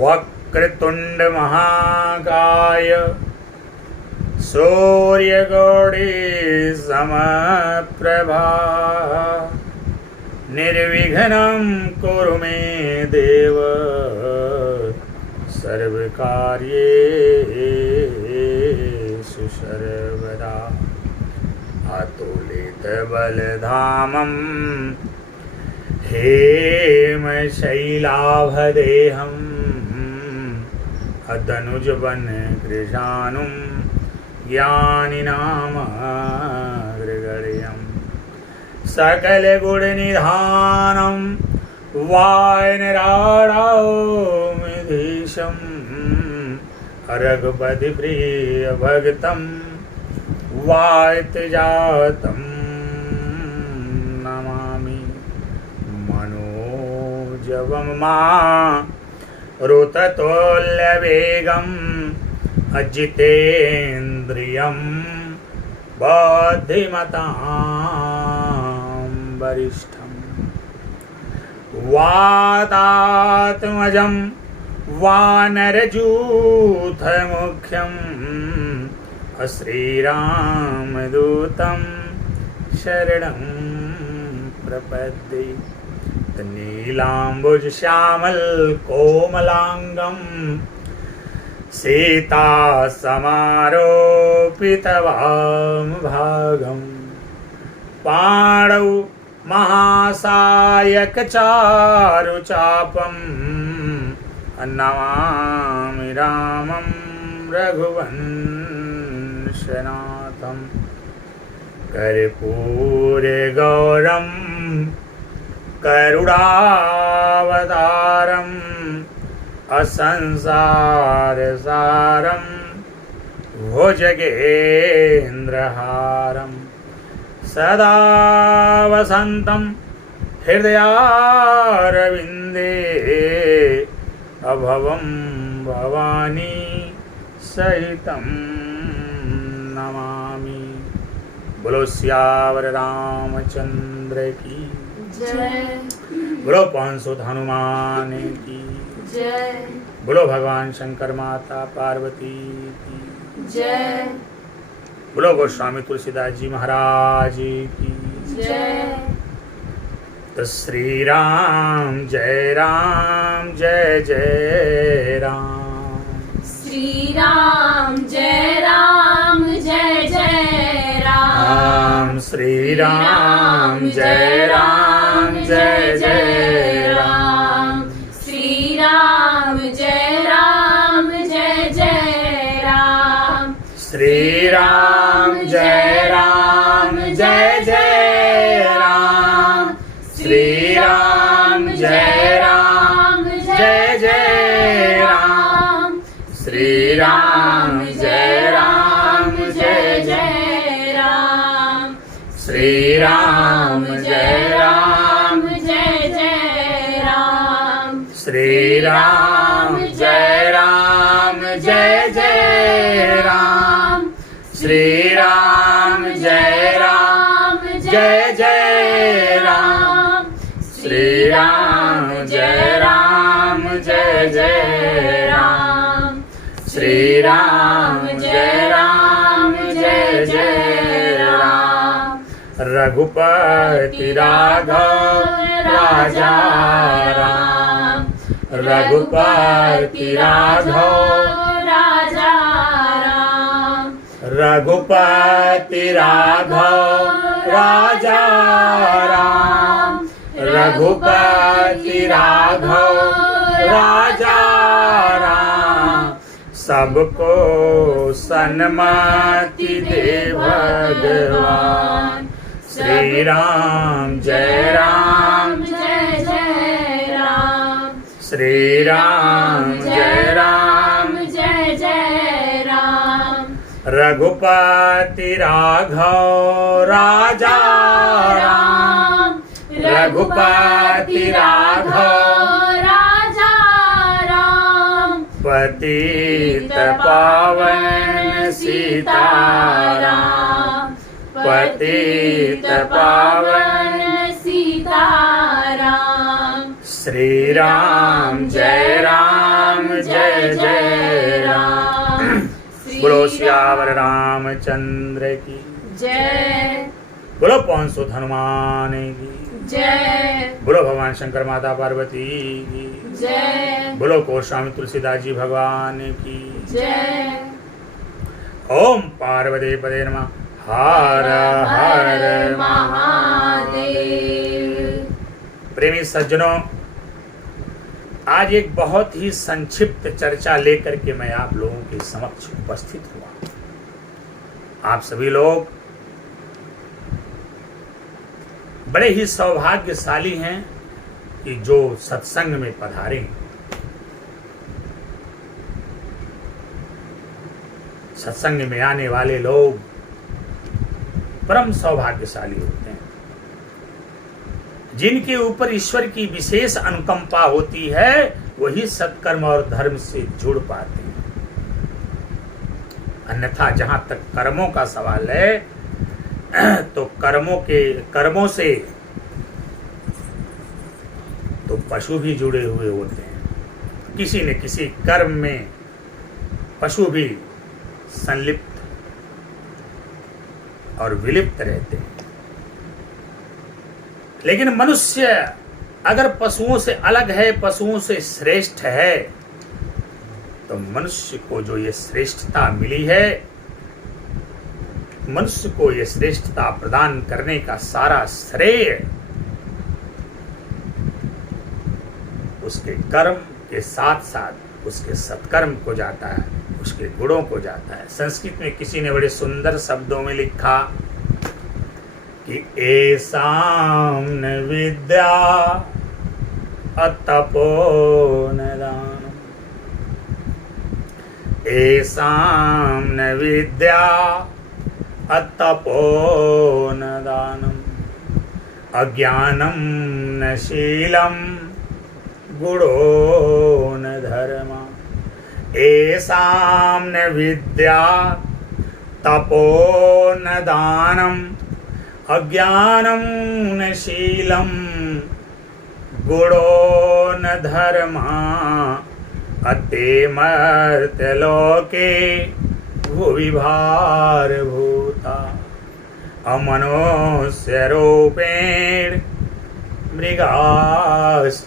वक्रतुंड महाकाय सूर्यकोटि समप्रभा निर्विघ्नं कुरु मे देव सर्वकार्येषु सर्वदा अतुलितबलधामं हेमशैलाभदेहम् अदनुजवनकृशानुं ज्ञानिनामग्रगण्यं सकलगुणनिधानं वानराणामिधीशं रघुपतिप्रियभक्तं वातजातं नमामि मनोजवं रुततुल्यवेगम् अजितेन्द्रियं बुद्धिमतां वरिष्ठं वातात्मजं वानरयूथमुख्यं श्रीरामदूतं शरणं प्रपद्ये नीलाम्बुजश्यामलकोमलाङ्गं सीता समारोपितवामभागं पाणौ महासायकचारुचापं नमामि रामं रघुवंशनाथं कर्पूरगौरं करुणावतारम् असंसारसारं भुजगेन्द्रहारं सदा वसन्तं हृदयारविन्दे अभवं भवानी सहितं नमामि। बोलो सियावर रामचंद्र की जय, बोलो पांसुत हनुमान की जय, बोलो भगवान शंकर माता पार्वती की जय, बोलो गोस्वामी तुलसीदास जी महाराज की जय। तो श्री राम जय जय राम, श्री राम जय राम, श्री राम जय जय राम, श्री राम जय राम श्री राम जय राम, श्री राम जय राम, श्री राम जय राम, श्री राम जय राम, श्री राम जय राम, श्री राम जय राम, श्री राम जय राम, श्री राम जय राम। रघुपति राघव राजा राम, रघुपति राघव राजा राम, रघुपति राघव राजा राम, रघुपति राघव राजा राम। सबको सन्मति दे भगवान, श्री राम जय राम, श्री राम जय राम, रघुपति राघव राजा राम, रघुपति राघव राजा राम, पतित पावन सीताराम, पतित पावन सीताराम, श्री राम जय राम। बोलो सियावर रामचंद्र की जय। बोलो पवन सुत हनुमान की जय। बोलो भगवान शंकर माता पार्वती की जय। बोलो गोस्वामी तुलसीदास जी भगवान की जय। ओम पार्वती पदे नमः। हर हर महादेव। प्रेमी सज्जनों, आज एक बहुत ही संक्षिप्त चर्चा लेकर के मैं आप लोगों के समक्ष उपस्थित हुआ। आप सभी लोग बड़े ही सौभाग्यशाली हैं कि जो सत्संग में पधारे। सत्संग में आने वाले लोग परम सौभाग्यशाली होते हैं, जिनके ऊपर ईश्वर की विशेष अनुकंपा होती है, वही सत्कर्म और धर्म से जुड़ पाते हैं। अन्यथा जहां तक कर्मों का सवाल है, तो कर्मों से तो पशु भी जुड़े हुए होते हैं। किसी न किसी कर्म में पशु भी संलिप्त और विलिप्त रहते हैं। लेकिन मनुष्य अगर पशुओं से अलग है, पशुओं से श्रेष्ठ है, तो मनुष्य को जो ये श्रेष्ठता मिली है, मनुष्य को ये श्रेष्ठता प्रदान करने का सारा श्रेय उसके कर्म के साथ साथ उसके सत्कर्म को जाता है, उसके गुणों को जाता है। संस्कृत में किसी ने बड़े सुंदर शब्दों में लिखा कि एसाम न विद्या अतपो न दानम, एसाम न विद्या अतपो न दानम, अज्ञानम न शीलम गुणो न धर्मा, एसाम न विद्या तपो न दानम, अज्ञानम न शीलम गुणो न धर्मा, अते मर्त्यलोके भुवि भारभूता, अमनुष्य रूपेण मृगाश्चरन्ति।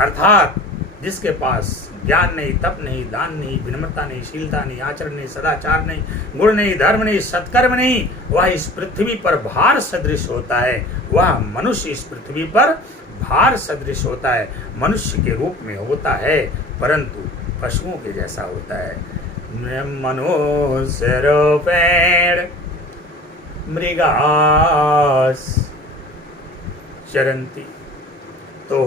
अर्थात जिसके पास ज्ञान नहीं, तप नहीं, दान नहीं, विनम्रता नहीं, शीलता नहीं, आचरण नहीं, सदाचार नहीं, गुण नहीं, धर्म नहीं, सत्कर्म नहीं, वह इस पृथ्वी पर भार सदृश होता है। वह मनुष्य इस पृथ्वी पर भार सदृश होता है, मनुष्य के रूप में होता है, परंतु पशुओं के जैसा होता है। मनुष्य रूपेण मृगाश्चरन्ति। तो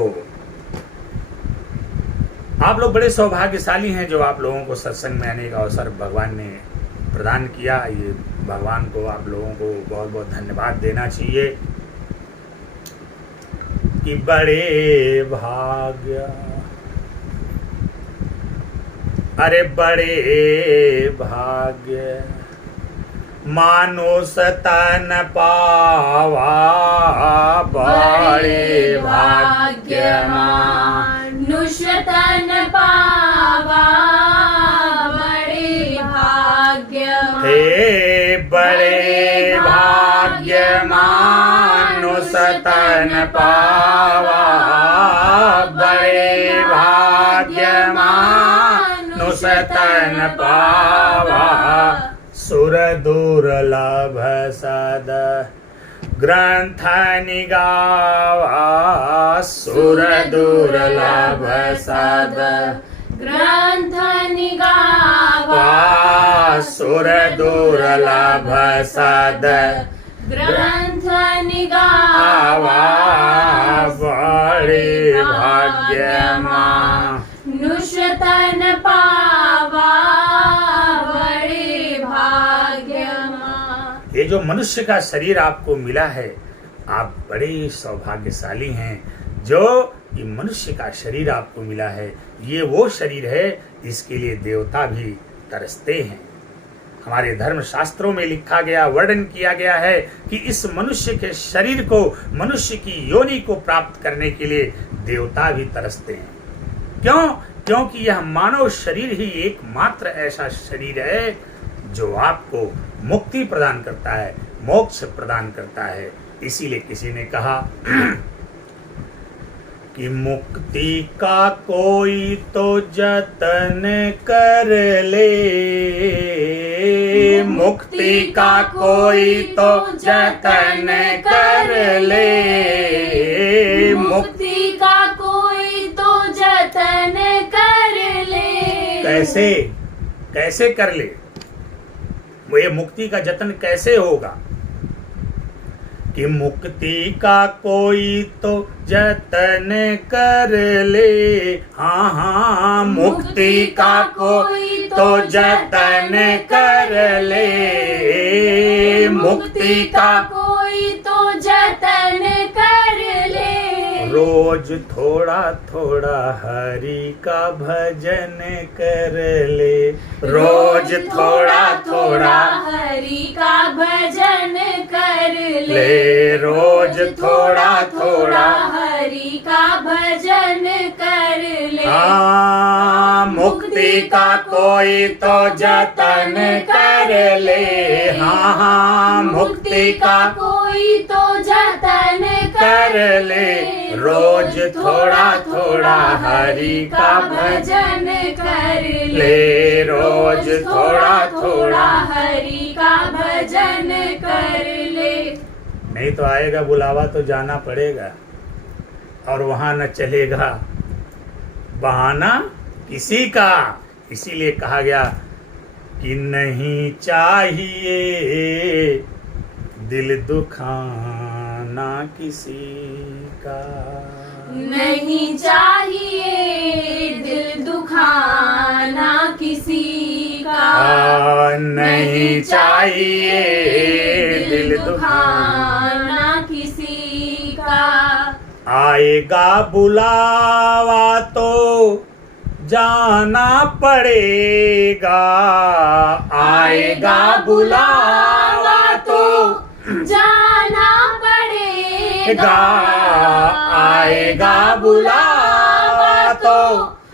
आप लोग बड़े सौभाग्यशाली हैं जो आप लोगों को सत्संग में आने का अवसर भगवान ने प्रदान किया। ये भगवान को आप लोगों को बहुत बहुत धन्यवाद देना चाहिए कि बड़े भाग्य, अरे बड़े भाग्य मानुष तन पावा, बड़े भाग्य मानुष तन पावा, बड़े भाग्य। हे बड़े भाग्य मानुष तन पावा, बड़े भाग्य मानुष तन पावा, सुर दुर्लभ सद ग्रंथ निगावा, सुर दुर्लभ सद ग्रंथ निगावा, सुर दुर्लभ सद ग्रंथ निगावा, बड़े भाग्य मानुष तन पावा, बड़े भाग्य। ये जो मनुष्य का शरीर आपको मिला है, आप बड़े सौभाग्यशाली हैं जो ये मनुष्य का शरीर आपको मिला है। ये वो शरीर है जिसके लिए देवता भी तरसते हैं। हमारे धर्म शास्त्रों में लिखा गया, वर्णन किया गया है कि इस मनुष्य के शरीर को, मनुष्य की योनि को प्राप्त करने के लिए देवता भी तरसते हैं। क्यों? क्योंकि यह मानव शरीर ही एकमात्र ऐसा शरीर है जो आपको मुक्ति प्रदान करता है, मोक्ष प्रदान करता है। इसीलिए किसी ने कहा कि मुक्ति का कोई तो जतन कर ले, मुक्ति का कोई तो जतन कर ले, मुक्ति का कोई तो जतन कर ले। कैसे कैसे कर ले? वो ये मुक्ति का जतन कैसे होगा? कि मुक्ति का कोई तो जतन कर ले, हाँ हाँ मुक्ति का कोई तो जतन कर ले, मुक्ति का कोई तो जतन कर ले। रोज थोड़ा थोड़ा हरि का भजन कर ले, रोज थोड़ा थोड़ा हरि का भजन कर ले, रोज थोड़ा थोड़ा हरि का भजन कर ले। हाँ मुक्ति का कोई तो जतन कर ले, हाँ हाँ मुक्ति का कोई तो जतन कर ले, रोज थोड़ा थोड़ा हरि का भजन कर ले, रोज थोड़ा थोड़ा हरि का भजन कर ले। नहीं तो आएगा बुलावा तो जाना पड़ेगा, और वहां न चलेगा बहाना किसी का। इसीलिए कहा गया कि नहीं चाहिए दिल दुखाना किसी का, नहीं चाहिए दिल दुखाना किसी का, नहीं चाहिए दिल दुखाना किसी का। आएगा बुलावा तो जाना पड़ेगा, आएगा बुलावा तो जाना पड़ेगा, आएगा बुलावा तो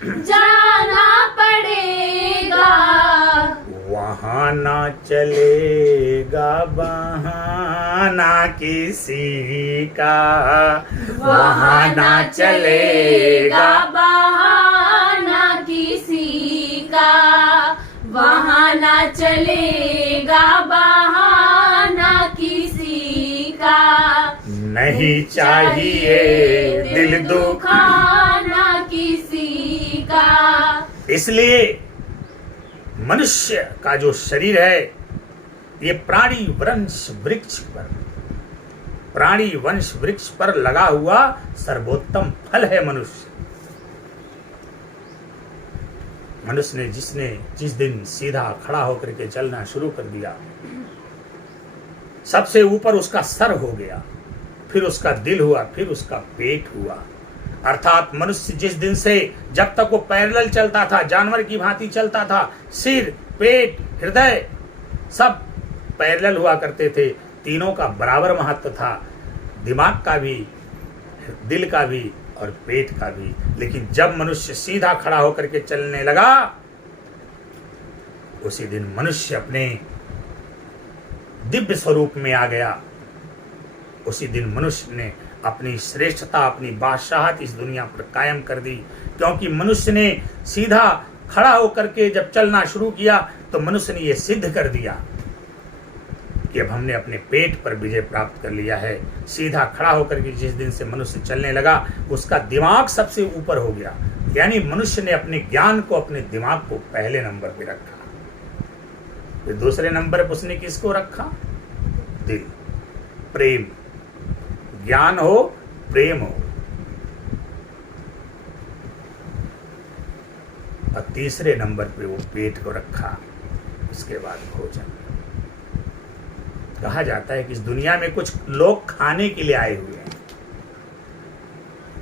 जाना पड़ेगा। वहाँ ना चलेगा बहाना किसी का, वहाँ ना चलेगा बहाना किसी का, वहाँ ना चलेगा बहाना किसी का। नहीं चाहिए दिल दुखाना किसी का। इसलिए मनुष्य का जो शरीर है ये प्राणी वंश वृक्ष पर, प्राणी वंश वृक्ष पर लगा हुआ सर्वोत्तम फल है मनुष्य। मनुष्य ने जिस दिन सीधा खड़ा होकर के चलना शुरू कर दिया, सबसे ऊपर उसका सर हो गया, फिर उसका दिल हुआ, फिर उसका पेट हुआ। अर्थात मनुष्य जिस दिन से, जब तक वो पैरेलल चलता था, जानवर की भांति चलता था, सिर, पेट, हृदय सब पैरेलल हुआ करते थे, तीनों का बराबर महत्व था, दिमाग का भी, दिल का भी और पेट का भी। लेकिन जब मनुष्य सीधा खड़ा होकर के चलने लगा, उसी दिन मनुष्य अपने दिव्य स्वरूप में आ गया। उसी दिन मनुष्य ने अपनी श्रेष्ठता, अपनी बादशाहत इस दुनिया पर कायम कर दी। क्योंकि मनुष्य ने सीधा खड़ा होकर के जब चलना शुरू किया तो मनुष्य ने यह सिद्ध कर दिया कि अब हमने अपने पेट पर विजय प्राप्त कर लिया है। सीधा खड़ा होकर के जिस दिन से मनुष्य चलने लगा, उसका दिमाग सबसे ऊपर हो गया। यानी मनुष्य ने अपने ज्ञान को, अपने दिमाग को पहले नंबर पे रखा। फिर दूसरे नंबर पर उसने किसको रखा? दिल, प्रेम, ज्ञान हो, प्रेम हो। और तीसरे नंबर पे वो पेट को रखा, उसके बाद भोजन। कहा जाता है कि इस दुनिया में कुछ लोग खाने के लिए आए हुए हैं,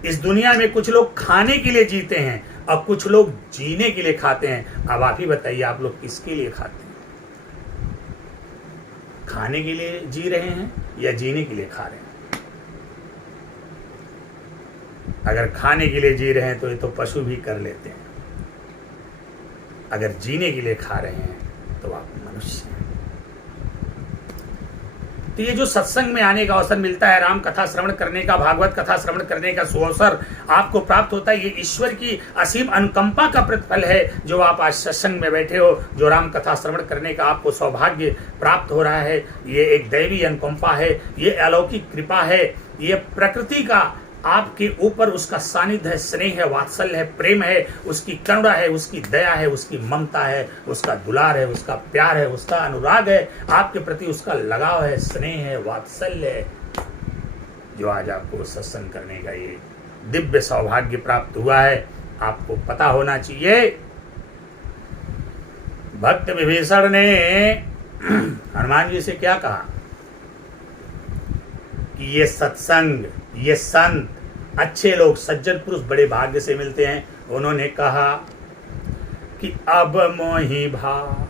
इस दुनिया में कुछ लोग खाने के लिए जीते हैं और कुछ लोग जीने के लिए खाते हैं। अब आप ही बताइए, आप लोग किसके लिए खाते हैं? खाने के लिए जी रहे हैं या जीने के लिए खा रहे हैं? अगर खाने के लिए जी रहे हैं तो ये तो पशु भी कर लेते हैं, अगर जीने के लिए खा रहे हैं तो आप मनुष्य हैं। तो ये जो सत्संग में आने का अवसर मिलता है, राम कथा श्रवण करने का, भागवत कथा श्रवण करने का सुअवसर आपको प्राप्त होता है, ये ईश्वर की असीम अनुकंपा का प्रतिफल है। जो आप आज सत्संग में बैठे हो, जो राम कथा श्रवण करने का आपको सौभाग्य प्राप्त हो रहा है, ये एक दैवी अनुकंपा है, ये अलौकिक कृपा है, ये प्रकृति का आपके ऊपर उसका सानिध्य है, स्नेह है, वात्सल्य है, प्रेम है, उसकी करुणा है, उसकी दया है, उसकी ममता है, उसका दुलार है, उसका प्यार है, उसका अनुराग है, आपके प्रति उसका लगाव है, स्नेह है, वात्सल्य है, जो आज आपको सत्संग करने का ये दिव्य सौभाग्य प्राप्त हुआ है। आपको पता होना चाहिए, भक्त विभीषण ने हनुमान जी से क्या कहा कि ये सत्संग, ये संत, अच्छे लोग, सज्जन पुरुष बड़े भाग्य से मिलते हैं। उन्होंने कहा कि अब मोहि भा,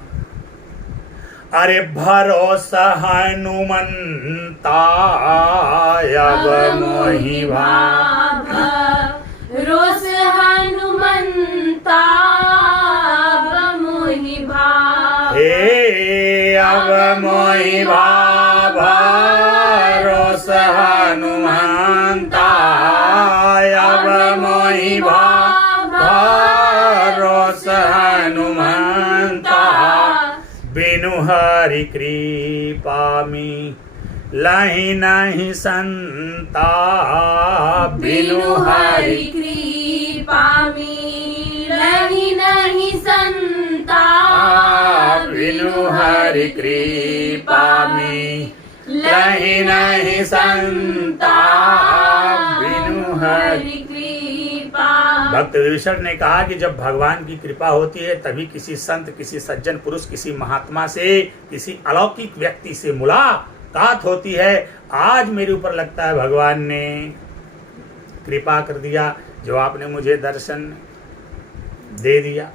अरे भरोसा हनुमंता, अब मोहि भा, रोस हनुमंता, अब मोहि भा, हे अब मोहि भा, भरोस हनुमंता, अब मोहि भा, भरोस हनुमंता, बिनु हरि कृपा में लहि नहीं संता, बिनु हरि कृपा में लहि नहीं संता, बिनु हरि कृपा में लहि नहीं संता, बिनु हरि कृपा। भक्त विभीषण ने कहा कि जब भगवान की कृपा होती है तभी किसी संत, किसी सज्जन पुरुष, किसी महात्मा से, किसी अलौकिक व्यक्ति से मुलाकात होती है। आज मेरे ऊपर लगता है भगवान ने कृपा कर दिया, जो आपने मुझे दर्शन दे दिया।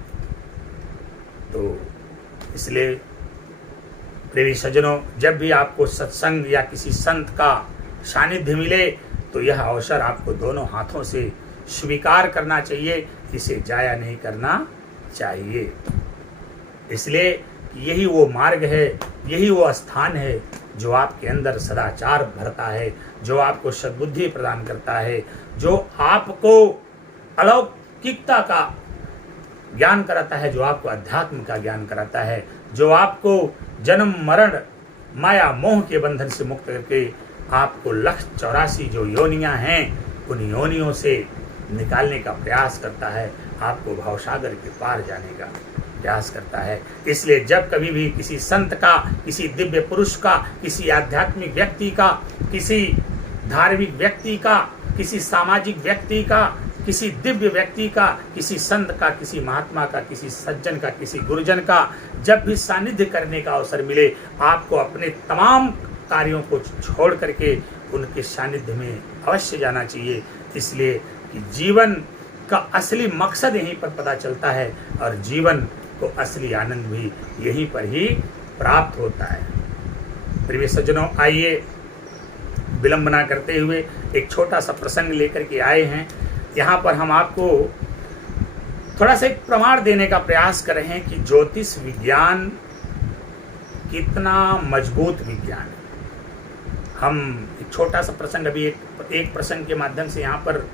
तो इसलिए प्रिय सज्जनों, जब भी आपको सत्संग या किसी संत का सानिध्य मिले तो यह अवसर आपको दोनों हाथों से स्वीकार करना चाहिए, इसे जाया नहीं करना चाहिए। इसलिए यही वो मार्ग है, यही वो स्थान है जो आपके अंदर सदाचार भरता है, जो आपको सद्बुद्धि प्रदान करता है, जो आपको अलौकिकता का ज्ञान कराता है, जो आपको अध्यात्म का ज्ञान कराता है, जो आपको जन्म मरण माया मोह के बंधन से मुक्त करके आपको 184 जो योनियां हैं उन योनियों से निकालने का प्रयास करता है, आपको भावसागर के पार जाने का प्रयास करता है। इसलिए जब कभी भी किसी संत का, किसी दिव्य पुरुष का, किसी आध्यात्मिक व्यक्ति का, किसी धार्मिक व्यक्ति का, किसी सामाजिक व्यक्ति का, किसी दिव्य व्यक्ति का, किसी संत का, किसी महात्मा का, किसी सज्जन का, किसी गुरुजन का जब भी सानिध्य करने का अवसर मिले, आपको अपने तमाम कार्यों को छोड़ करके उनके सानिध्य में अवश्य जाना चाहिए। इसलिए कि जीवन का असली मकसद यहीं पर पता चलता है और जीवन को असली आनंद भी यहीं पर ही प्राप्त होता है। प्रिय सज्जनों, आइए विलंब ना करते हुए एक छोटा सा प्रसंग लेकर के आए हैं। यहाँ पर हम आपको थोड़ा सा एक प्रमाण देने का प्रयास कर रहे हैं कि ज्योतिष विज्ञान कितना मजबूत विज्ञान है। हम एक छोटा सा प्रसंग, अभी एक प्रसंग के माध्यम से यहाँ पर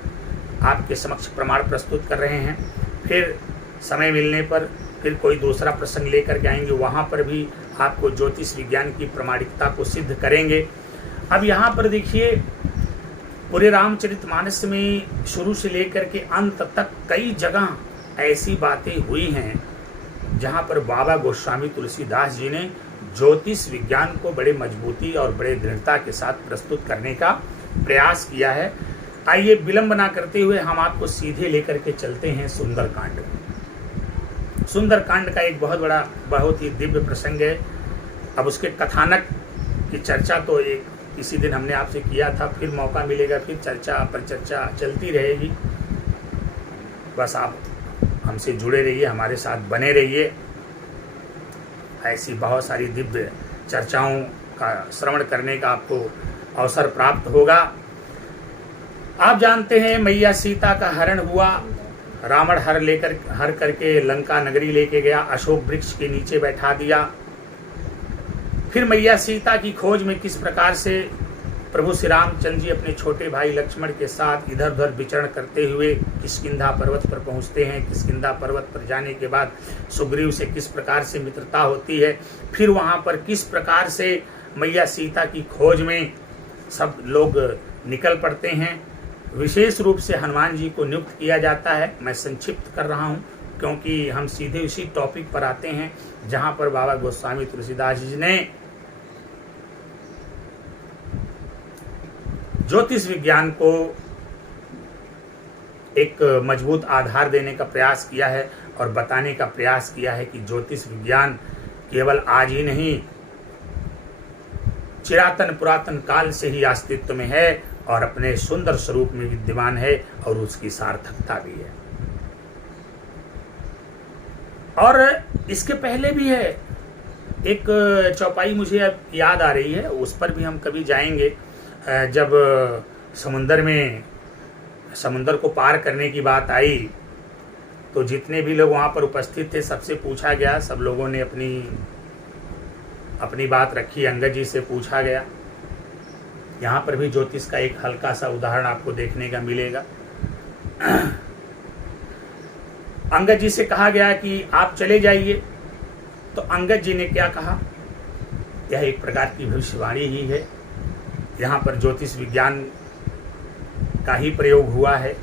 आपके समक्ष प्रमाण प्रस्तुत कर रहे हैं। फिर समय मिलने पर फिर कोई दूसरा प्रसंग लेकर के आएंगे, वहाँ पर भी आपको ज्योतिष विज्ञान की प्रामाणिकता को सिद्ध करेंगे। अब यहाँ पर देखिए, पूरे रामचरितमानस में शुरू से लेकर के अंत तक कई जगह ऐसी बातें हुई हैं जहाँ पर बाबा गोस्वामी तुलसीदास जी ने ज्योतिष विज्ञान को बड़े मजबूती और बड़े दृढ़ता के साथ प्रस्तुत करने का प्रयास किया है। आइए विलंब ना करते हुए हम आपको सीधे लेकर के चलते हैं सुंदरकांड। सुंदरकांड का एक बहुत ही दिव्य प्रसंग है। अब उसके कथानक की चर्चा तो एक इसी दिन हमने आपसे किया था, फिर मौका मिलेगा, फिर चर्चा पर चर्चा चलती रहेगी। बस आप हमसे जुड़े रहिए, हमारे साथ बने रहिए। ऐसी बहुत सारी दिव्य चर्चाओं का श्रवण करने का आपको अवसर प्राप्त होगा। आप जानते हैं मैया सीता का हरण हुआ, रावण हर करके लंका नगरी लेके गया, अशोक वृक्ष के नीचे बैठा दिया। फिर मैया सीता की खोज में किस प्रकार से प्रभु श्री रामचंद्र जी अपने छोटे भाई लक्ष्मण के साथ इधर उधर विचरण करते हुए किष्किंधा पर्वत पर पहुंचते हैं। किष्किंधा पर्वत पर जाने के बाद सुग्रीव से किस प्रकार से मित्रता होती है, फिर वहां पर किस प्रकार से मैया सीता की खोज में सब लोग निकल पड़ते हैं। विशेष रूप से हनुमान जी को नियुक्त किया जाता है। मैं संक्षिप्त कर रहा हूं क्योंकि हम सीधे उसी टॉपिक पर आते हैं जहां पर बाबा गोस्वामी तुलसीदास जी ने ज्योतिष विज्ञान को एक मजबूत आधार देने का प्रयास किया है और बताने का प्रयास किया है कि ज्योतिष विज्ञान केवल आज ही नहीं, चिरातन पुरातन काल से ही अस्तित्व में है और अपने सुंदर स्वरूप में विद्यमान है और उसकी सार्थकता भी है। और इसके पहले भी है एक चौपाई, मुझे अब याद आ रही है, उस पर भी हम कभी जाएंगे। जब समुंदर को पार करने की बात आई तो जितने भी लोग वहाँ पर उपस्थित थे सबसे पूछा गया, सब लोगों ने अपनी बात रखी। अंगद जी से पूछा गया। यहाँ पर भी ज्योतिष का एक हल्का सा उदाहरण आपको देखने का मिलेगा। अंगद जी से कहा गया कि आप चले जाइए, तो अंगद जी ने क्या कहा? यह एक प्रकार की भविष्यवाणी ही है। यहाँ पर ज्योतिष विज्ञान का ही प्रयोग हुआ है।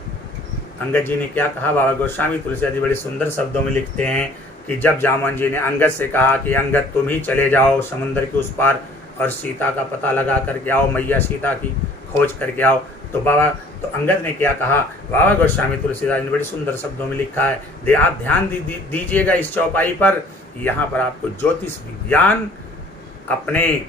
अंगद जी ने क्या कहा? बाबा गोस्वामी तुलसीदास जी बड़े सुंदर शब्दों में लिखते हैं कि जब जामवन जी ने अंगद से कहा कि अंगद तुम ही चले जाओ समुद्र के उस पार और सीता का पता लगा करके आओ, मैया सीता की खोज करके आओ, तो अंगद ने क्या कहा? बाबा गोस्वामी तुलसीदास ने बड़े सुंदर शब्दों में लिखा है। आप ध्यान दीजिएगा इस चौपाई पर। यहाँ पर आपको ज्योतिष विज्ञान अपने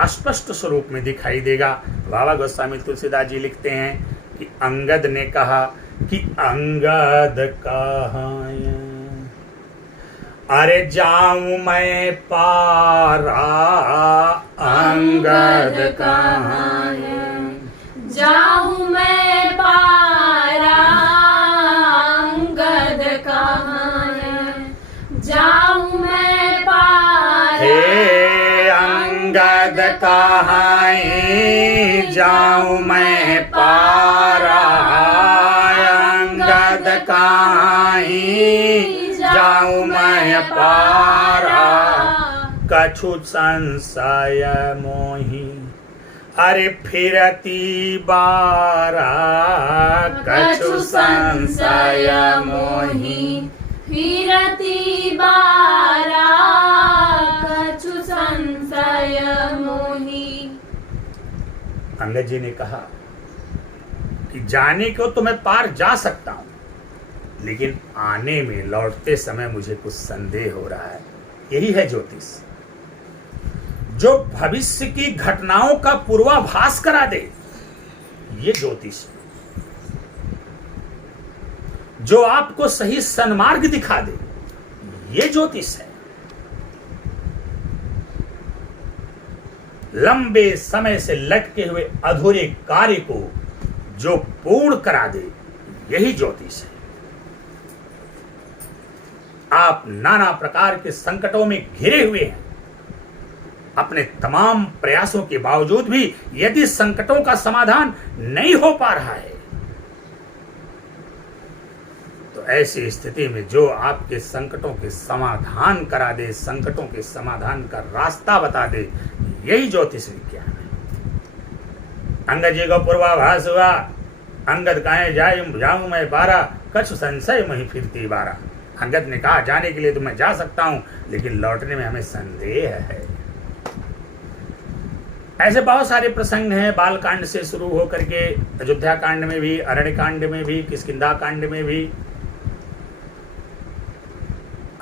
अस्पष्ट स्वरूप में दिखाई देगा। बाबा गोस्वामी तुलसीदास जी लिखते हैं कि अंगद ने कहा कि अंगद कहाँ अरे जाऊं मैं पारा, अंगद कहाँ जाऊं मैं पारा, अंगद कहाँ है, जाऊं मैं पारा। हे अंगद कहाँ जाऊं मैं पारा, अंगद कहाँ जाऊं मैं पारा। कछु संशय मोहि अरे फिरती बारा, कछु संशय मोहि फिरती बारा, कछु संशय मोहि। अंगद जी ने कहा कि जाने को तो मैं पार जा सकता हूं, लेकिन आने में लौटते समय मुझे कुछ संदेह हो रहा है। यही है ज्योतिष, जो भविष्य की घटनाओं का पूर्वाभास करा दे, ये ज्योतिष। जो आपको सही सन्मार्ग दिखा दे, ये ज्योतिष है। लंबे समय से लटके हुए अधूरे कार्य को जो पूर्ण करा दे, यही ज्योतिष है। आप नाना प्रकार के संकटों में घिरे हुए हैं, अपने तमाम प्रयासों के बावजूद भी यदि संकटों का समाधान नहीं हो पा रहा है, तो ऐसी स्थिति में जो आपके संकटों के समाधान करा दे, संकटों के समाधान का रास्ता बता दे, यही ज्योतिष विज्ञान है। अंगद जी को पूर्वाभास हुआ, अंगद कहे जाऊं मैं पारा, कछु संशय मोहि फिरती बारा। अंगद ने कहा जाने के लिए तो मैं जा सकता हूं, लेकिन लौटने में हमें संदेह है। ऐसे बहुत सारे प्रसंग हैं, बाल कांड से शुरू होकर के अयोध्या कांड में भी, अरण्य कांड में भी, किष्किंधा कांड में भी।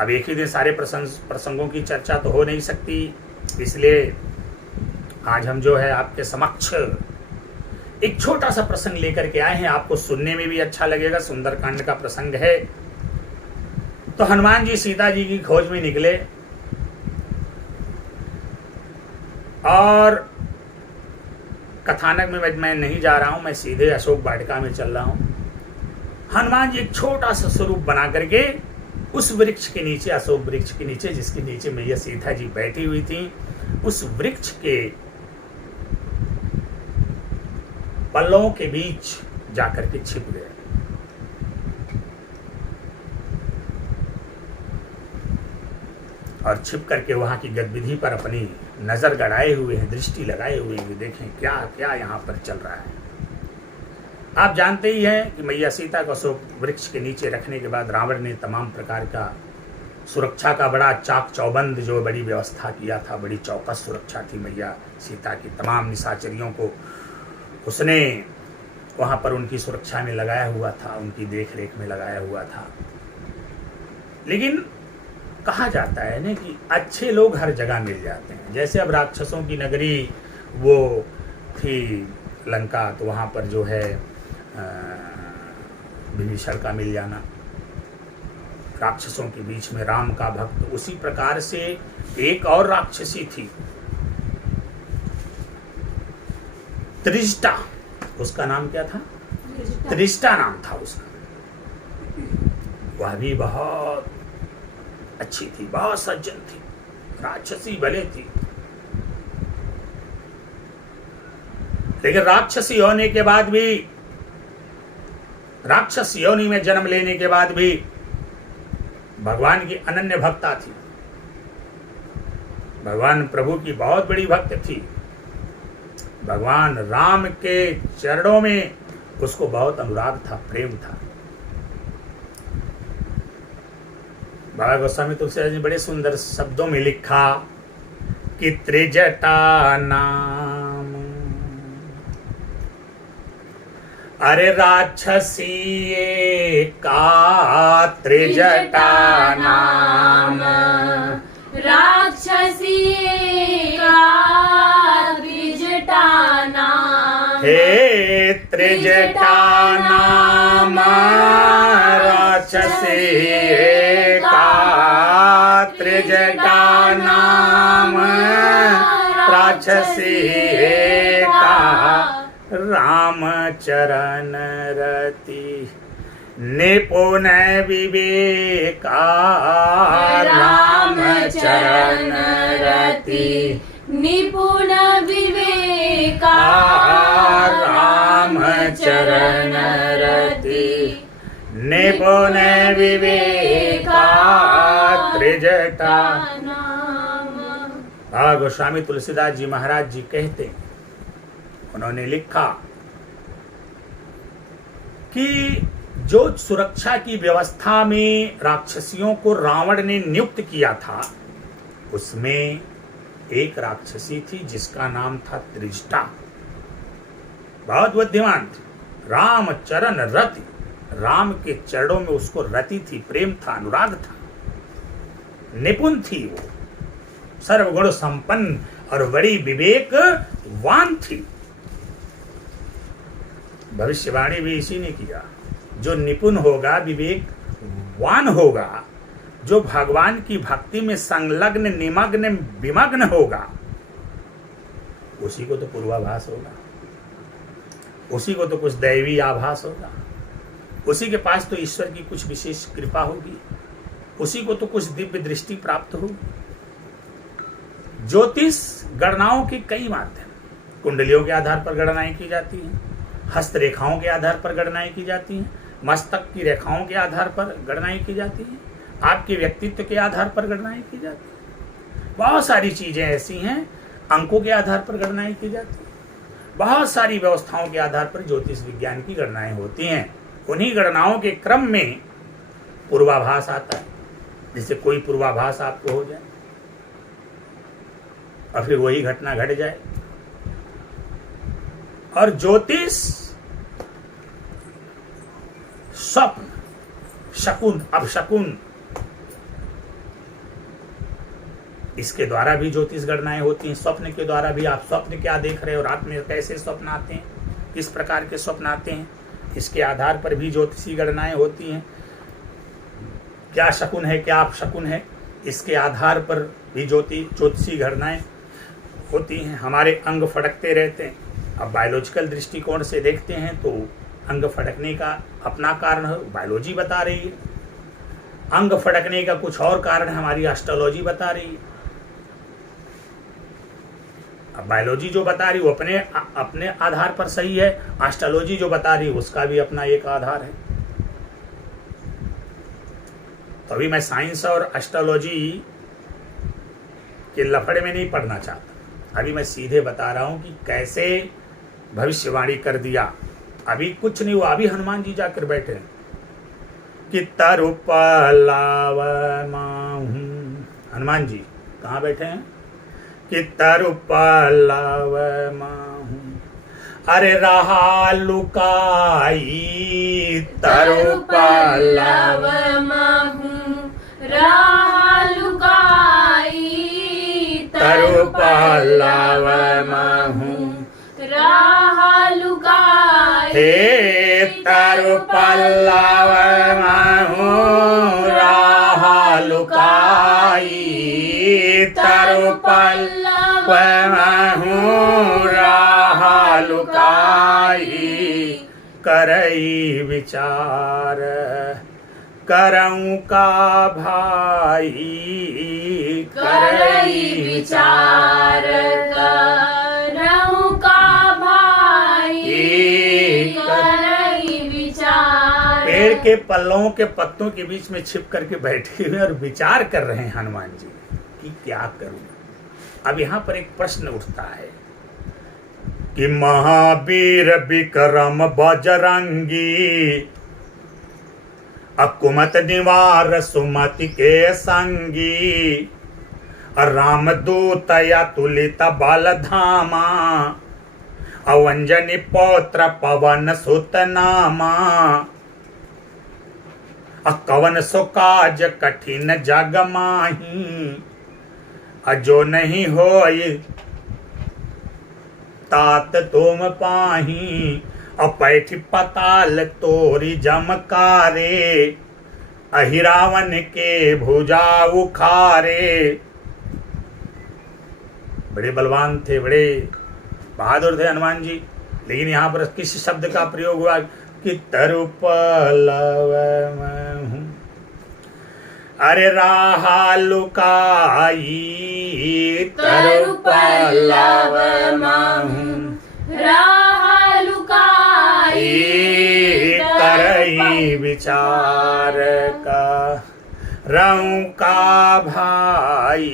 अब एक ही दिन सारे प्रसंगों की चर्चा तो हो नहीं सकती, इसलिए आज हम जो है आपके समक्ष एक छोटा सा प्रसंग लेकर के आए हैं। आपको सुनने में भी अच्छा लगेगा, सुंदर कांड का प्रसंग है। तो हनुमान जी सीता जी की खोज में निकले और कथानक में मैं नहीं जा रहा हूं, मैं सीधे अशोक वाटिका में चल रहा हूं। हनुमान जी एक छोटा सा स्वरूप बना करके उस वृक्ष के नीचे, अशोक वृक्ष के नीचे, जिसके नीचे मैया सीता जी बैठी हुई थी, उस वृक्ष के पल्लों के बीच जाकर के छिप गए। और छिप करके वहां की गतिविधि पर अपनी नजर गड़ाए हुए हैं, दृष्टि लगाए हुए हैं, देखें क्या क्या यहाँ पर चल रहा है। आप जानते ही हैं कि मैया सीता को अशोक वृक्ष के नीचे रखने के बाद रावण ने तमाम प्रकार का सुरक्षा का बड़ा चाक चौबंद जो बड़ी व्यवस्था किया था, बड़ी चौकस सुरक्षा थी मैया सीता की। तमाम निशाचरियों को उसने वहां पर उनकी सुरक्षा में लगाया हुआ था, उनकी देख रेख में लगाया हुआ था। लेकिन कहा जाता है ना कि अच्छे लोग हर जगह मिल जाते हैं। जैसे अब राक्षसों की नगरी वो थी लंका, तो वहाँ पर जो है विभीषण का मिल जाना, राक्षसों के बीच में राम का भक्त। उसी प्रकार से एक और राक्षसी थी त्रिष्टा, उसका नाम क्या था? त्रिष्टा नाम था उसका। वह भी बहुत अच्छी थी, बहुत सज्जन थी, राक्षसी भले थी, लेकिन राक्षसी होने के बाद भी, राक्षस योनि में जन्म लेने के बाद भी भगवान की अनन्य भक्ता थी। भगवान प्रभु की बहुत बड़ी भक्त थी। भगवान राम के चरणों में उसको बहुत अनुराग था, प्रेम था। बाबा गोस्वामी तुलसीदास जी बड़े सुंदर शब्दों में लिखा कि त्रिजटा नाम, अरे राक्षसी का त्रिजटा नाम, राक्षसी का त्रिजटा नाम, हे त्रिजटा नाम राक्षसी का त्रिजटा नाम, राक्षसी का राम चरण रति निपुण विवेका, राम चरण रति निपुण विवेका, राम चरण रति निपुण विवेका त्रिजटा नाम। बाबा गोस्वामी तुलसीदास जी महाराज जी कहते, उन्होंने लिखा कि जो सुरक्षा की व्यवस्था में राक्षसियों को रावण ने नियुक्त किया था, उसमें एक राक्षसी थी जिसका नाम था त्रिष्टा। बहुत बुद्धिमान थी, राम चरण रति, राम के चरणों में उसको रति थी, प्रेम था, अनुराग था, निपुण थी, वो सर्वगुण संपन्न और बड़ी विवेकवान थी। भविष्यवाणी भी इसी ने किया, जो निपुण होगा, विवेकवान होगा, जो भगवान की भक्ति में संलग्न, निमग्न, विमग्न होगा, उसी को तो पूर्वाभास होगा, उसी को तो कुछ दैवी आभास होगा, उसी के पास तो ईश्वर की कुछ विशेष कृपा होगी, उसी को तो कुछ दिव्य दृष्टि प्राप्त होगी। ज्योतिष गणनाओं के कई माध्यम, कुंडलियों के आधार पर गणनाएं की जाती हैं, हस्त रेखाओं के आधार पर गणनाएं की जाती हैं, मस्तक की रेखाओं के आधार पर गणनाएं की जाती हैं, आपके व्यक्तित्व के आधार पर गणनाएं की जाती हैं। बहुत सारी चीजें ऐसी हैं, अंकों के आधार पर गणनाएं की जाती हैं, बहुत सारी व्यवस्थाओं के आधार पर ज्योतिष विज्ञान की गणनाएं होती हैं। उन्हीं गणनाओं के क्रम में पूर्वाभास आता है, जिससे कोई पूर्वाभास आपको हो जाए और फिर वही घटना घट जाए। और ज्योतिष स्वप्न, शकुन, अपशकुन, इसके द्वारा भी ज्योतिष गणनाएं होती हैं। स्वप्न के द्वारा भी आप स्वप्न क्या देख रहे हो, रात में कैसे स्वप्न आते हैं, किस प्रकार के स्वप्न आते हैं, इसके आधार पर भी ज्योतिषी गणनाएं होती हैं। क्या शकुन है, क्या अपशकुन है, इसके आधार पर भी ज्योतिषी गणनाएं होती हैं। हमारे अंग फड़कते रहते हैं, अब बायोलॉजिकल दृष्टिकोण से देखते हैं तो अंग फटकने का अपना कारण बायोलॉजी बता रही है, अंग फटकने का कुछ और कारण हमारी एस्ट्रोलॉजी बता रही है। अब बायोलॉजी जो बता रही वो अपने आधार पर सही है, एस्ट्रोलॉजी जो बता रही उसका भी अपना एक आधार है। तो अभी मैं साइंस और एस्ट्रोलॉजी के लफड़े में नहीं पढ़ना चाहता, अभी मैं सीधे बता रहा हूं कि कैसे भविष्यवाणी कर दिया। अभी कुछ नहीं हुआ, अभी हनुमान जी जाकर बैठे कि तरुपलाव माहू, हनुमान जी कहाँ बैठे हैं कि तरुपलाव माहू, अरे रहा लुकाई तरुपलाव माहू, रहा लुकाई तरुपलाव माहू, रहा लुकाई हे तरुपलाव माहू, रहा लुकाई तरुपलाव माहू, रहा लुकाई, करई विचार करऊं का भाई, करई विचार करऊं का भाई, करई विचार। पेड़ के पल्लों के पत्तों के बीच में छिप करके बैठे हुए और विचार कर रहे हैं हनुमान जी कि क्या करूं। अब यहाँ पर एक प्रश्न उठता है कि महावीर विक्रम बजरंगी, अकुमत निवार सुमति के संगी, रामदूत अतुलित बल धामा, अवंजनी पौत्र पवन सुत नामा, कवन सो काज कठिन जग माही, अजो नहीं होई तात तुम पाही, अपैठ पताल तोरी जमकारे, अहिरावन के भुजा उखारे। बड़े बलवान थे, बड़े बहादुर थे हनुमान जी, लेकिन यहाँ पर किस शब्द का प्रयोग हुआ कि तरुपलाव माहू, अरे रहा लुकाई तरुपलाव माहू, रहा लुकाई करई विचार का रऊं का भाई,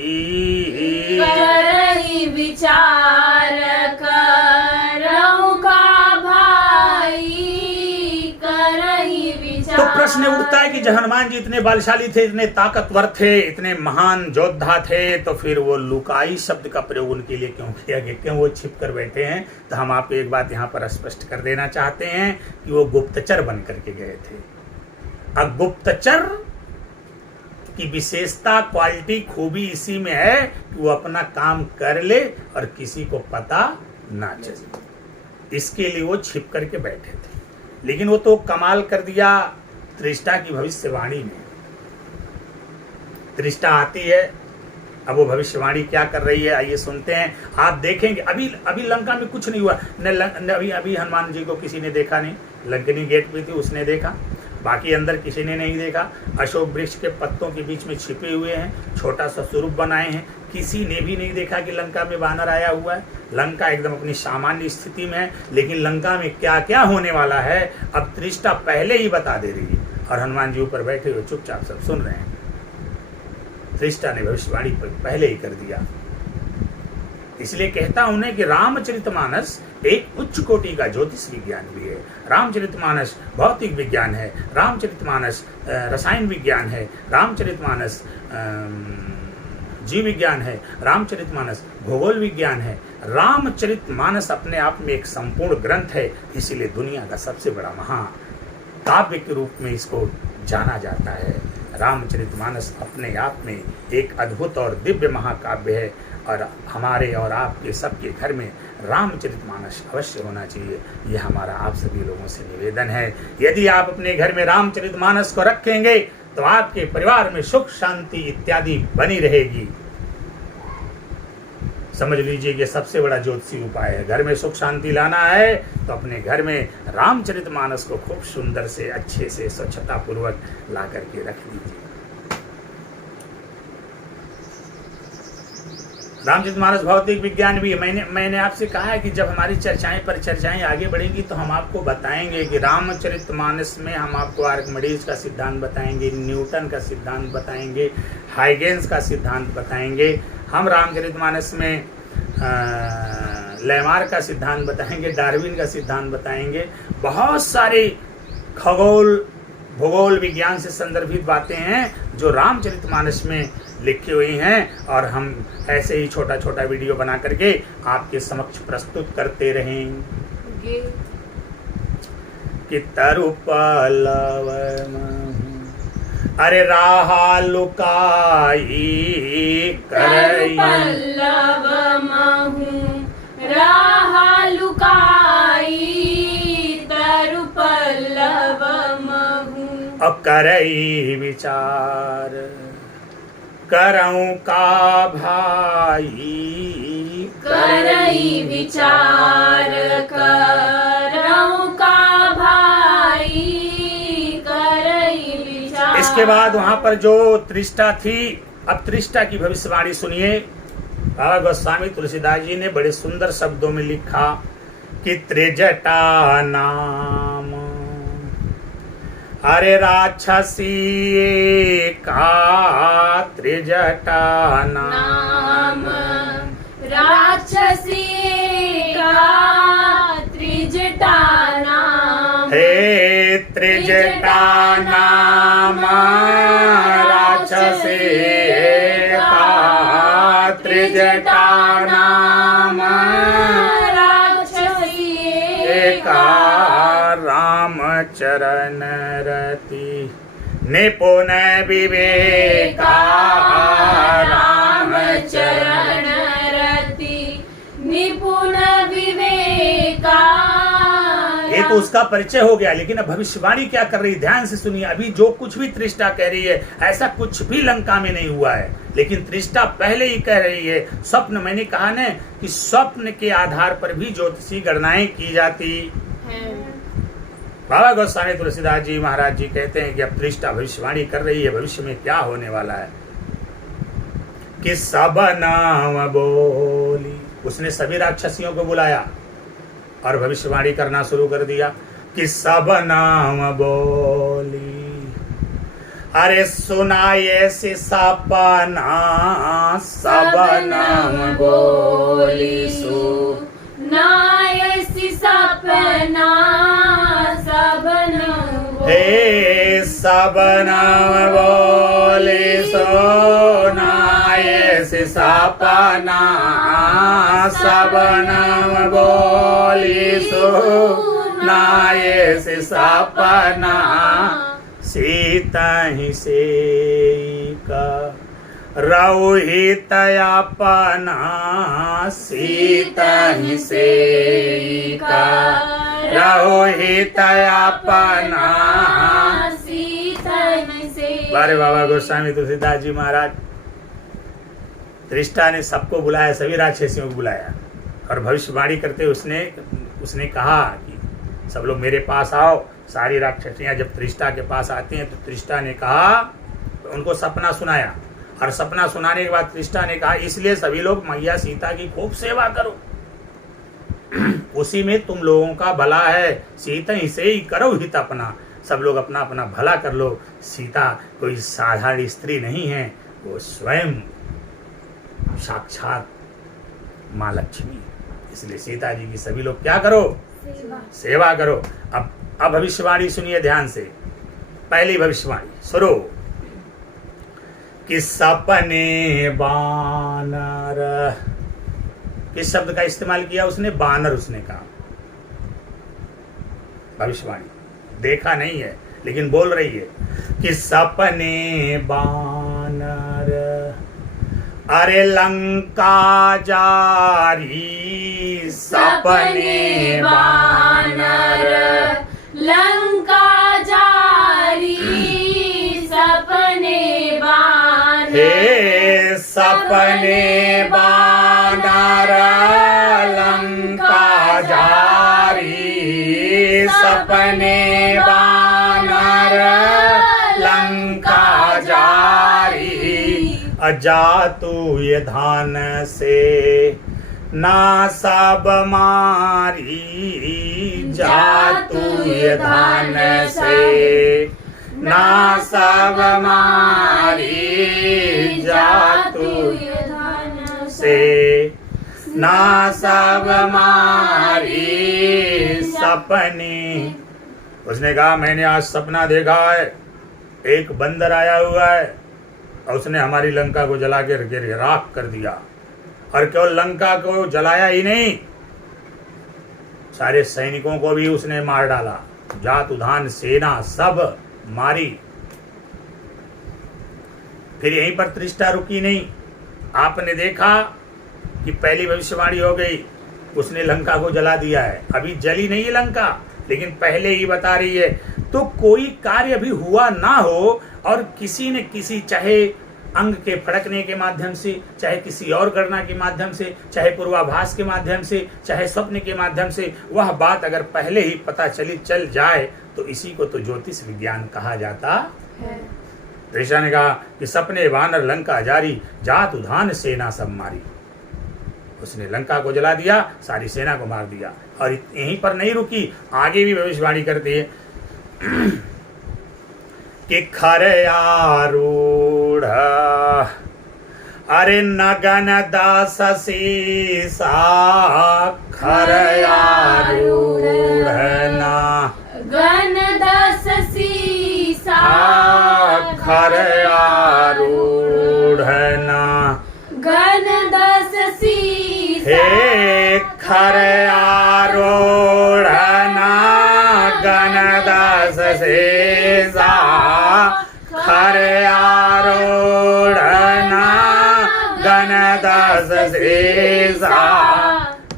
करई विचार करऊं का भाई, करई विचार। तो प्रश्न उठता है कि जब हनुमान जी इतने बलशाली थे, इतने ताकतवर थे, इतने महान योद्धा थे, तो फिर वो लुकाई शब्द का प्रयोग उनके लिए क्यों किया गया, क्यों वो छिप कर बैठे हैं। तो हम आपको एक बात यहाँ पर स्पष्ट कर देना चाहते हैं कि वो गुप्तचर बन करके गए थे। अब गुप्तचर की विशेषता, क्वालिटी, खूबी इसी में है कि वो अपना काम कर ले और किसी को पता ना चले, इसके लिए वो छिप करके बैठे थे। लेकिन वो तो कमाल कर दिया त्रिष्टा की भविष्यवाणी में। त्रिष्टा आती है, अब वो भविष्यवाणी क्या कर रही है आइए सुनते हैं। आप देखेंगे अभी लंका में कुछ नहीं हुआ, अभी हनुमान जी को किसी ने देखा नहीं, लंकनी गेट पे थी उसने देखा, बाकी अंदर किसी ने नहीं देखा। अशोक वृक्ष के पत्तों के बीच में छिपे हुए हैं, छोटा सा स्वरूप बनाए हैं, किसी ने भी नहीं देखा कि लंका में वानर आया हुआ है। लंका एकदम अपनी सामान्य स्थिति में है, लेकिन लंका में क्या क्या होने वाला है अब त्रिष्टा पहले ही बता दे रही है, और हनुमान जी ऊपर बैठे हुए चुपचाप सब सुन रहे हैं। त्रिष्टा ने भविष्यवाणी पहले ही कर दिया। इसलिए कहता हूं कि रामचरितमानस एक उच्च कोटि का ज्योतिष विज्ञान भी है, रामचरितमानस भौतिक विज्ञान है, रामचरितमानस रसायन विज्ञान है, रामचरितमानस जीव विज्ञान है, रामचरितमानस भूगोल विज्ञान है। रामचरितमानस अपने आप में एक संपूर्ण ग्रंथ है, इसीलिए दुनिया का सबसे बड़ा महाकाव्य के रूप में इसको जाना जाता है। रामचरितमानस अपने आप में एक अद्भुत और दिव्य महाकाव्य है, और हमारे और आपके सबके घर में रामचरितमानस अवश्य होना चाहिए। यह हमारा आप सभी लोगों से निवेदन है। यदि आप अपने घर में रामचरितमानस को रखेंगे तो आपके परिवार में सुख शांति इत्यादि बनी रहेगी। समझ लीजिए कि सबसे बड़ा ज्योतिषी उपाय है। घर में सुख शांति लाना है तो अपने घर में रामचरितमानस को खूब सुंदर से अच्छे से स्वच्छता पूर्वक ला करके रख लीजिए। रामचरितमानस भौतिक विज्ञान भी है। मैंने आपसे कहा है कि जब हमारी चर्चाएं आगे बढ़ेंगी तो हम आपको बताएंगे कि रामचरितमानस में हम आपको आर्किमिडीज का सिद्धांत बताएंगे, न्यूटन का सिद्धांत बताएंगे, हाइगेंस का सिद्धांत बताएंगे। हम रामचरितमानस में लेमार का सिद्धांत बताएंगे, डार्विन का सिद्धांत बताएंगे। बहुत सारी खगोल भूगोल विज्ञान से संदर्भित बातें हैं जो रामचरितमानस में लिखी हुई हैं, और हम ऐसे ही छोटा छोटा वीडियो बना करके आपके समक्ष प्रस्तुत करते रहेंगे। कि तरुपलव अरे राहा लुकाई करई पल्लव महू राहा लुकाई तरु पल्लव महू अब करई विचार करऊं का भाई करई विचार करऊं का भाई करई विचार। इसके बाद वहां पर जो त्रिष्ठा थी, अब त्रिष्ठा की भविष्यवाणी सुनिए। बाबा गोस्वामी तुलसीदास जी ने बड़े सुंदर शब्दों में लिखा कि त्रिजटा नाम अरे राक्षसी का त्रिजटा नाम राक्षसी का त्रिजटा नाम हे त्रिजटा नाम राक्षसी का त्रिजटा नाम राक्षसी का रामचरण रति निपुण विवेका रामचरण रति निपुण विवेका। ये तो उसका परिचय हो गया, लेकिन अब भविष्यवाणी क्या कर रही है, ध्यान से सुनिए। अभी जो कुछ भी त्रिष्ठा कह रही है ऐसा कुछ भी लंका में नहीं हुआ है, लेकिन त्रिष्ठा पहले ही कह रही है। स्वप्न, मैंने कहा ना कि स्वप्न के आधार पर भी ज्योतिषी गणनाएं की जाती है। बाबा गोस्वामी तुलसीदास जी महाराज जी कहते हैं कि अब त्रिष्ठा भविष्यवाणी कर रही है भविष्य में क्या होने वाला है। कि सब नाम बोली, उसने सभी राक्षसियों को बुलाया और भविष्यवाणी करना शुरू कर दिया कि सब नाम बोली अरे सुनाए से सपना सब नाम बोली सुनाए से सपना सब नाम हे सब नाम बोली सुनाए से सपना सब नाम बोली सुनाए से सपना सीता ही से का रौहित अपना सीता ही से का रौहित अपना सीता ही से। बारे बाबा गोस्वामी तुलसीदास जी महाराज, त्रिष्ठा ने सबको बुलाया, सभी राक्षसियों को बुलाया और भविष्यवाणी करते उसने कहा कि सब लोग मेरे पास आओ। सारी राक्षसियां जब त्रिष्ठा के पास आती हैं तो त्रिष्ठा ने कहा, उनको सपना सुनाया, और सपना सुनाने के बाद त्रिष्ठा ने कहा इसलिए सभी लोग मैया सीता की खूब सेवा करो, उसी में तुम लोगों का भला है। सीता ही से ही करो हित अपना, सब लोग अपना अपना भला कर लो। सीता कोई साधारण स्त्री नहीं है, वो स्वयं साक्षात माँ लक्ष्मी, इसलिए सीता जी की सभी लोग क्या करो, सेवा करो। अब भविष्यवाणी सुनिए ध्यान से। पहली भविष्यवाणी सुनो कि सपने बानर, किस शब्द का इस्तेमाल किया उसने, बानर उसने कहा। भविष्यवाणी देखा नहीं है लेकिन बोल रही है कि सपने बानर अरे लंका जारी सपने बानर लंका जारी सपने बानर हे सपने बानर अजातु ये धान से ना सब मारी, जातु ये धान से ना सब मारी, जातु ये धान से ना सब मारी सपने। उसने कहा मैंने आज सपना देखा है, एक बंदर आया हुआ है और उसने हमारी लंका को जला के राख कर दिया, और केवल लंका को जलाया ही नहीं, सारे सैनिकों को भी उसने मार डाला, जात उधान सेना सब मारी। फिर यहीं पर तृष्टा रुकी नहीं, आपने देखा कि पहली भविष्यवाणी हो गई, उसने लंका को जला दिया है। अभी जली नहीं है लंका, लेकिन पहले ही बता रही है। तो कोई कार्य अभी हुआ ना हो और किसी ने किसी, चाहे अंग के फड़कने के माध्यम से, चाहे किसी और गणना के माध्यम से, चाहे पूर्वाभास के माध्यम से, चाहे स्वप्न के माध्यम से, वह बात अगर पहले ही पता चल जाए तो इसी को तो ज्योतिष विज्ञान कहा जाता है। ऋषा ने कहा कि सपने वानर लंका जारी, जात उधान सेना सब मारी। उसने लंका को जला दिया, सारी सेना को मार दिया। और यहीं पर नहीं रुकी, आगे भी भविष्यवाणी करती है कि खरयारूढ़ अरे नगन दास सीसा, खरयारूढ़ ना गण दस सीसा, खरयारूढ़ ना गण दस सीसा, हे खरयारूढ़ ना गण दस सीसा, खरयारूढ़ ना गण दस सीसा,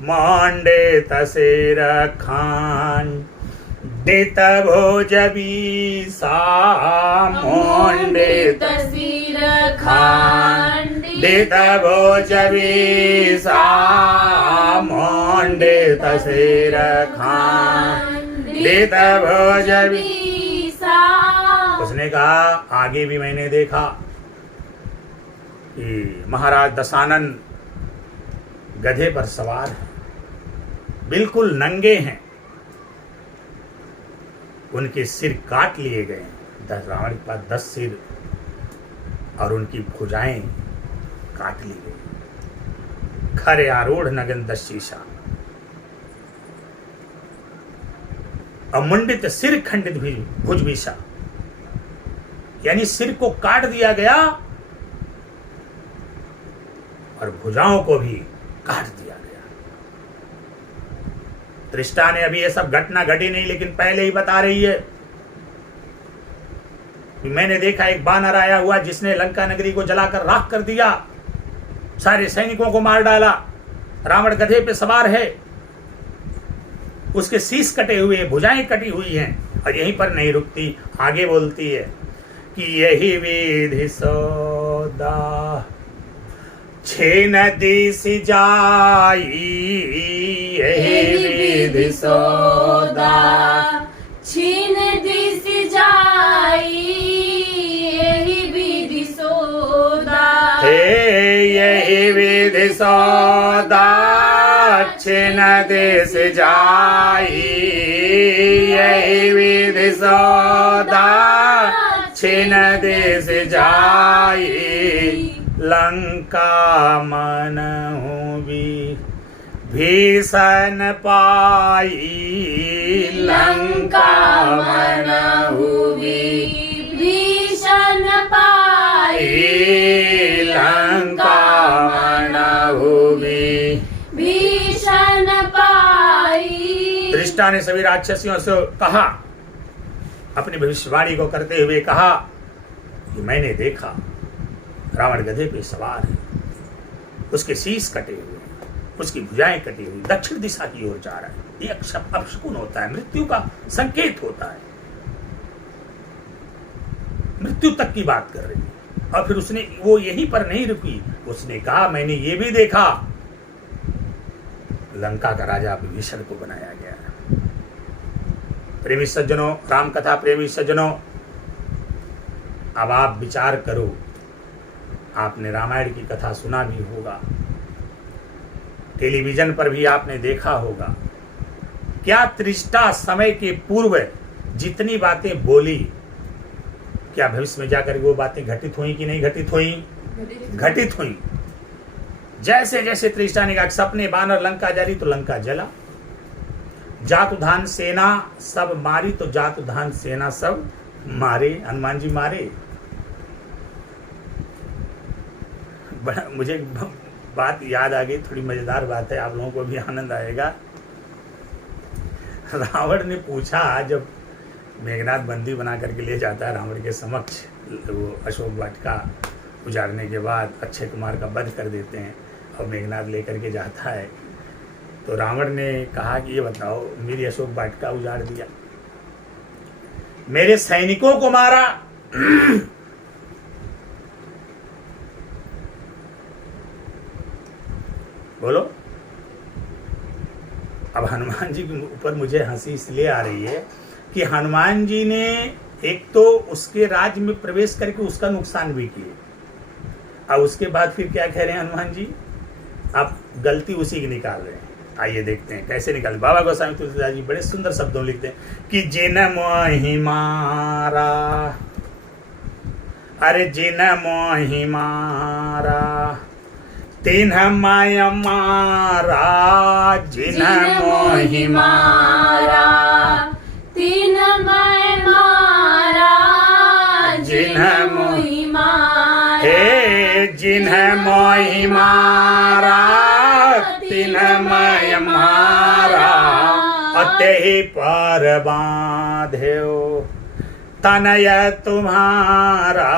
मंडित सिर खंडित भुज बीसा, मंडित सिर खंडित खंडित भुज बीसा, मंडित सिर खंडित भुज बीसा। उसने कहा आगे भी मैंने देखा कि महाराज दशानन गधे पर सवार हैं, बिल्कुल नंगे हैं, उनके सिर काट लिए गए, रावण के पास 10 सिर और उनकी भुजाएं काट ली गई। खरे आरूढ़ नगन 10 शीशा, अमंडित सिर खंडित भुजबीसा, यानी सिर को काट दिया गया और भुजाओं को भी काट दिया गया। तृष्टा ने अभी ये सब घटना घटी नहीं, लेकिन पहले ही बता रही है कि मैंने देखा एक बानर आया हुआ जिसने लंका नगरी को जलाकर राख कर दिया, सारे सैनिकों को मार डाला, रावण गधे पे सवार है, उसके शीश कटे हुए, भुजाएं कटी हुई हैं। और यहीं पर नहीं रुकती, आगे बोलती है कि यही विधि सौदा छे नदी सी जाई, यही विधि सौदा छीन दिस जाई, यही विधि सौदा, हे यही विधि सौदा छीन दिस जाई, यही विधि सौदा छीन दिस जाई, लंका मनहु भीषण पाई, लंका मनहु भीषण पाई, लंका मनहु भीषण पाई। दृष्टा ने सभी राक्षसियों से कहा, अपनी भविष्यवाणी को करते हुए कहा कि मैंने देखा रावण गधे पे सवार है, उसके शीश कटे हुए, उसकी भुजाएं कटी हुई, दक्षिण दिशा की ओर जा रहा है। ये अपशकुन होता है, मृत्यु का संकेत होता है, मृत्यु तक की बात कर रही है। और फिर उसने वो यहीं पर नहीं रुकी, उसने कहा मैंने ये भी देखा लंका का राजा विभीषण को बनाया गया है। प्रेमी सज्जनों, राम कथा प्रेमी सज्जनों, अब आप विचार करो आपने रामायण की कथा सुना भी होगा, टेलीविजन पर भी आपने देखा होगा। क्या त्रिष्टा समय के पूर्व जितनी बातें बोली, क्या भविष्य में जाकर वो बातें घटित हुई कि नहीं घटित हुई? घटित हुई। जैसे जैसे त्रिष्टा ने कहा सपने बानर लंका जली तो लंका जला, जातुधान सेना सब मारी तो जातुधान सेना सब मारे, हनुमान जी मारे। मुझे बात याद आ गई, थोड़ी मजेदार बात है, आप लोगों को भी आनंद आएगा। रावण ने पूछा, जब मेघनाथ बंदी बना करके ले जाता है रावण के समक्ष, वो अशोक वाटिका उजाड़ने के बाद अक्षय कुमार का वध कर देते हैं और मेघनाथ लेकर के जाता है, तो रावण ने कहा कि ये बताओ, मेरी अशोक वाटिका उजाड़ दिया, मेरे सैनिकों को मारा, बोलो। अब हनुमान जी के ऊपर मुझे हंसी इसलिए आ रही है कि हनुमान जी ने एक तो उसके राज्य में प्रवेश करके उसका नुकसान भी किए, और उसके बाद फिर क्या कह रहे हैं हनुमान जी? आप गलती उसी की निकाल रहे हैं। आइए देखते हैं कैसे निकाल। बाबा गोस्वामी तुलसीदास जी बड़े सुंदर शब्दों लिखते हैं कि जिन मोहि मारा, अरे जिन मोहि मारा तिन्ह माय मारा, जिन मोहि मारा तिन्ह माय मारा, जिन मोहि मारा, हे जिन्ह मोहि मारा तिन्ह माय मारा, अते पर बांध्यो तनय तुम्हारा,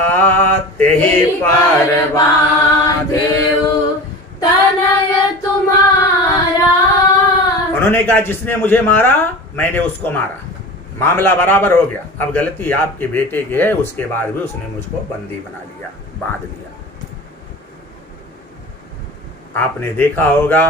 तेहि पर बांध्यो तनय तुम्हारा। उन्होंने कहा जिसने मुझे मारा मैंने उसको मारा, मामला बराबर हो गया। अब गलती आपके बेटे की है, उसके बाद भी उसने मुझको बंदी बना लिया, बांध लिया। आपने देखा होगा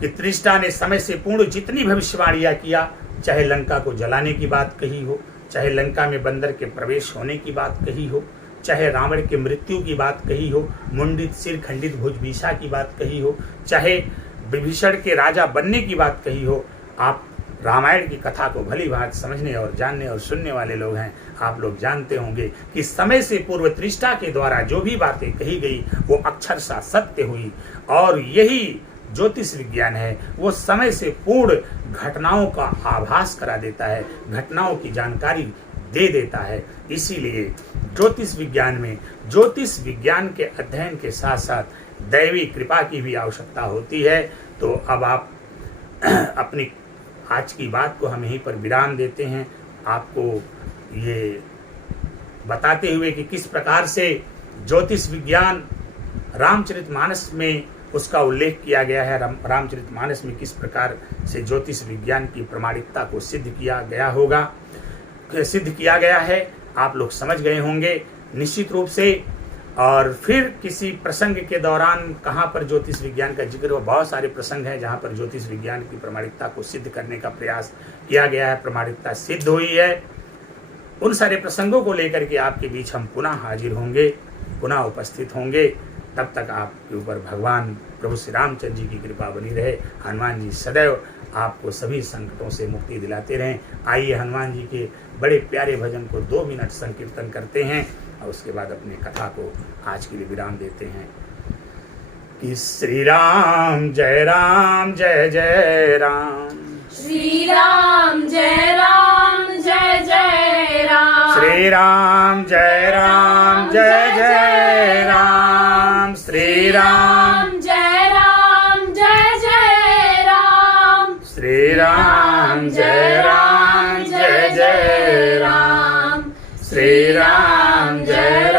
कि त्रिष्टा ने समय से पूर्ण जितनी भविष्यवाणियां किया, चाहे लंका को जलाने की बात कही हो, चाहे लंका में बंदर के प्रवेश होने की बात कही हो, चाहे रावण की मृत्यु की बात कही हो, मुंडित सिर खंडित भुजभीषा की बात कही हो, चाहे विभीषण के राजा बनने की बात कही हो। आप रामायण की कथा को भली भांति समझने और जानने और सुनने वाले लोग हैं। आप लोग जानते होंगे कि समय से पूर्व त्रिष्टा के द्वारा जो भी बातें कही गई वो अक्षरशः सत्य हुई, और यही ज्योतिष विज्ञान है, वो समय से पूर्ण घटनाओं का आभास करा देता है, घटनाओं की जानकारी दे देता है। इसीलिए ज्योतिष विज्ञान में ज्योतिष विज्ञान के अध्ययन के साथ साथ दैवी कृपा की भी आवश्यकता होती है। तो अब आप अपनी आज की बात को हम यहीं पर विराम देते हैं, आपको ये बताते हुए कि किस प्रकार से ज्योतिष विज्ञान रामचरितमानस में उसका उल्लेख किया गया है। रामचरितमानस में किस प्रकार से ज्योतिष विज्ञान की प्रामाणिकता को सिद्ध किया गया है, आप लोग समझ गए होंगे निश्चित रूप से। और फिर किसी प्रसंग के दौरान कहाँ पर ज्योतिष विज्ञान का जिक्र हो, बहुत सारे प्रसंग हैं जहाँ पर ज्योतिष विज्ञान की प्रामाणिकता को सिद्ध करने का प्रयास किया गया है, प्रामाणिकता सिद्ध हुई है। उन सारे प्रसंगों को लेकर के आपके बीच हम पुनः हाजिर होंगे, पुनः उपस्थित होंगे। तब तक आपके ऊपर भगवान प्रभु श्री रामचंद्र जी की कृपा बनी रहे। हनुमान जी सदैव आपको सभी संकटों से मुक्ति दिलाते रहें। आइए हनुमान जी के बड़े प्यारे भजन को 2 मिनट संकीर्तन करते हैं और उसके बाद अपनी कथा को आज के लिए विराम देते हैं। कि श्री राम जय जय राम, श्री राम जय जय राम, श्री राम जय जय राम, श्री राम जय जय राम, श्री राम जय जय राम, श्री राम जय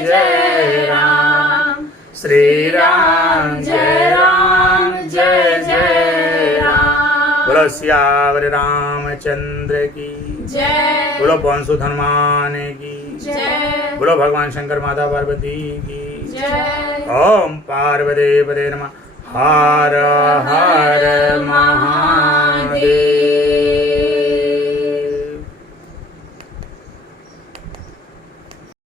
जय राम, श्री राम जय जय राम। बोलो सियावर रामचंद्र की जय, बोलो पवन सुत हनुमान की जय, बोलो भगवान शंकर माता पार्वती की जय। ओम पार्वती पते नमः। हर हर महादेव।